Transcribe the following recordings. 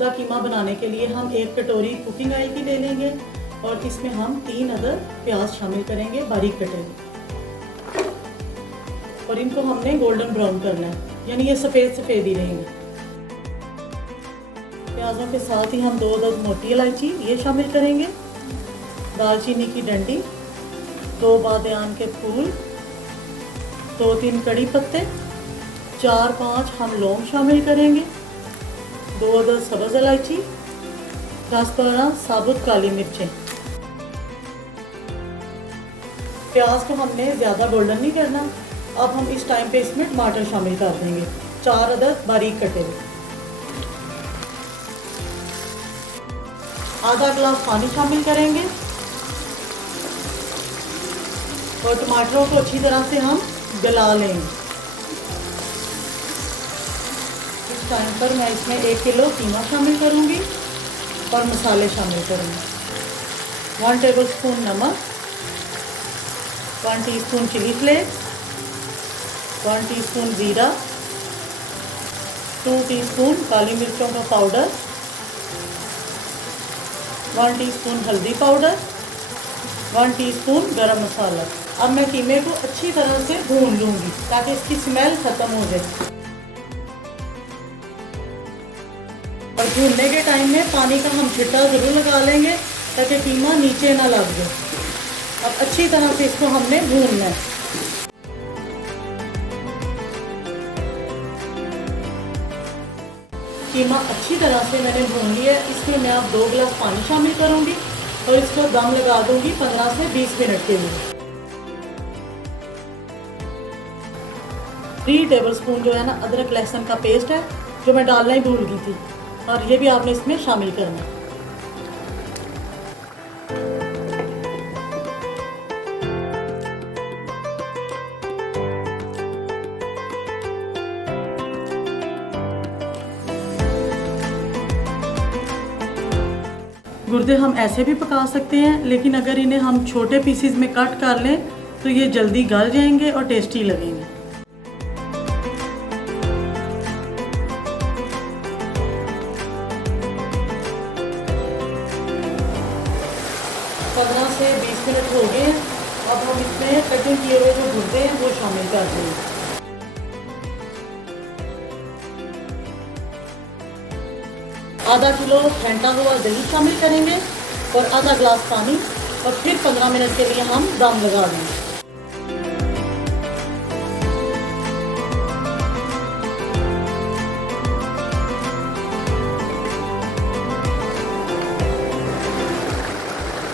गुर्दा कीमा बनाने के लिए हम 1 कटोरी कुकिंग ऑयल की ले लेंगे और इसमें हम 3 अदर प्याज शामिल करेंगे बारीक कटे हुए, और इनको हमने गोल्डन ब्राउन करना है, यानी ये सफ़ेद सफ़ेद ही रहेंगे। प्याज़ों के साथ ही हम 2 अदद मोटी इलायची ये शामिल करेंगे, दालचीनी की डंडी, 2 बादियान के फूल, 2-3 कड़ी पत्ते, 4-5 हम लौंग शामिल करेंगे, 2 अदद सब्ज़ इलायची, 10-12 साबुत काली मिर्चें। प्याज को हमने ज़्यादा गोल्डन नहीं करना। अब हम इस टाइम पे इसमें टमाटर शामिल कर देंगे, 4 अदद बारीक कटे हुए। आधा गिलास पानी शामिल करेंगे और टमाटरों को अच्छी तरह से हम गला लेंगे। इस टाइम पर मैं इसमें 1 किलो कीमा शामिल करूंगी और मसाले शामिल करूंगी। 1 टेबलस्पून नमक, 1 टीस्पून चिली फ्लेक्स, 1 टीस्पून ज़ीरा, 2 टीस्पून काली मिर्चों का पाउडर, 1 टीस्पून हल्दी पाउडर, 1 टीस्पून गरम मसाला। अब मैं कीमे को अच्छी तरह से भून लूँगी ताकि इसकी स्मेल ख़त्म हो जाए। और भूनने के टाइम में पानी का हम छिट्टा ज़रूर लगा लेंगे ताकि कीमा नीचे ना लग जाए। अब अच्छी तरह से इसको हमने भूनना है। कीमा अच्छी तरह से मैंने भून लिया है। इसमें मैं अब 2 गिलास पानी शामिल करूँगी और इसको दम लगा दूँगी 15 से 20 मिनट के लिए। 3 टेबलस्पून जो है ना अदरक लहसुन का पेस्ट है, जो मैं डालना ही भूल गई थी, और ये भी आपने इसमें शामिल करना है। गुर्दे हम ऐसे भी पका सकते हैं, लेकिन अगर इन्हें हम छोटे पीसेस में कट कर लें तो ये जल्दी गल जाएंगे और टेस्टी लगेंगे। से 20 मिनट हो गए हैं। अब हम इसमें कटिंग किए हुए जो गुर्दे हैं वो शामिल कर देंगे। आधा किलो फेंटा हुआ दही शामिल करेंगे और आधा गिलास पानी, और फिर 15 मिनट के लिए हम दम लगा देंगे।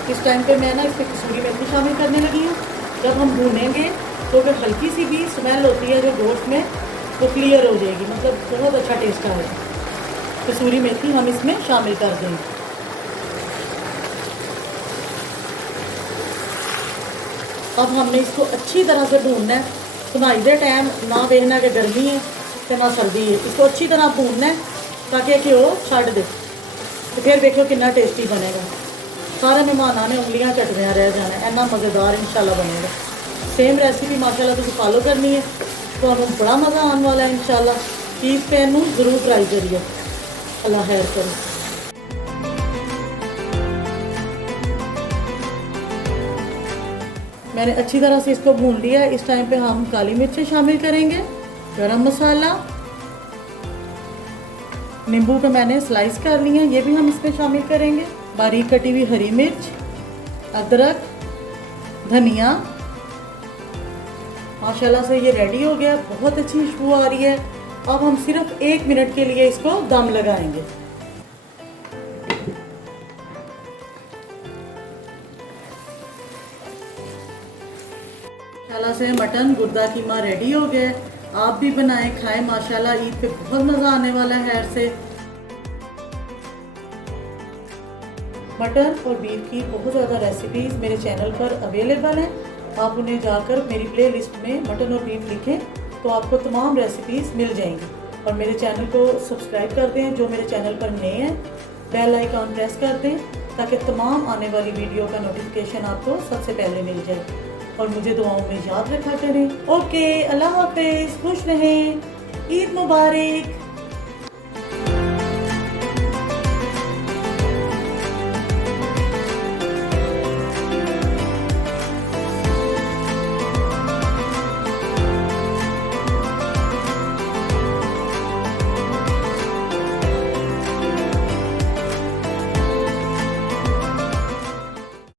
इस टाइम पे मैं ना इसमें कसूरी मेथी शामिल करने लगी हूँ। जब हम भूनेंगे तो फिर हल्की सी भी स्मेल होती है जो गोश्त में, वो क्लियर हो जाएगी, मतलब बहुत अच्छा टेस्ट आएगा। कसूरी मेथी हम इसमें शामिल कर देंगे। अब हमने इसको अच्छी तरह से भूनना है। बनाई दे टाइम ना देखना कि गर्मी है तो ना सर्दी है, इसको अच्छी तरह भूनना है ताकि घ्यो छड़ दे, तो फिर देखो कितना टेस्टी बनेगा। सारे मेहमानां ने उंगलियां चटदियां रह जाना, इन्ना मज़ेदार इंशाल्लाह बनेगा। सेम रेसिपी माशाल्लाह तुम फॉलो करनी है तो हमें बड़ा मज़ा आने वाला है इंशाल्लाह। चीज़ पे इनू ज़रूर ट्राई करिए। अल्लाह खैर करे। मैंने अच्छी तरह से इसको भून लिया है। इस टाइम पे हम काली मिर्चें शामिल करेंगे, गरम मसाला, नींबू को मैंने स्लाइस कर लिया है, ये भी हम इसमें शामिल करेंगे, बारीक कटी हुई हरी मिर्च, अदरक, धनिया। माशाल्लाह से ये रेडी हो गया, बहुत अच्छी खुशबू आ रही है। अब हम सिर्फ 1 मिनट के लिए इसको दम लगाएंगे। माशाल्लाह से मटन गुर्दा कीमा रेडी हो गया। आप भी बनाएं, खाएं, माशाल्लाह ईद पे बहुत मज़ा आने वाला है। खैर से मटन और बीफ की बहुत ज़्यादा रेसिपीज़ मेरे चैनल पर अवेलेबल हैं। आप उन्हें जाकर मेरी प्ले लिस्ट में मटन और बीफ लिखें तो आपको तमाम रेसिपीज़ मिल जाएंगी। और मेरे चैनल को सब्सक्राइब कर दें जो मेरे चैनल पर नए हैं, बेल आइकॉन प्रेस कर दें ताकि तमाम आने वाली वीडियो का नोटिफिकेशन आपको सबसे पहले मिल जाए। और मुझे दुआओं में याद रखा करें। ओके, अल्लाह हाफिज़, खुश रहें, ईद मुबारक।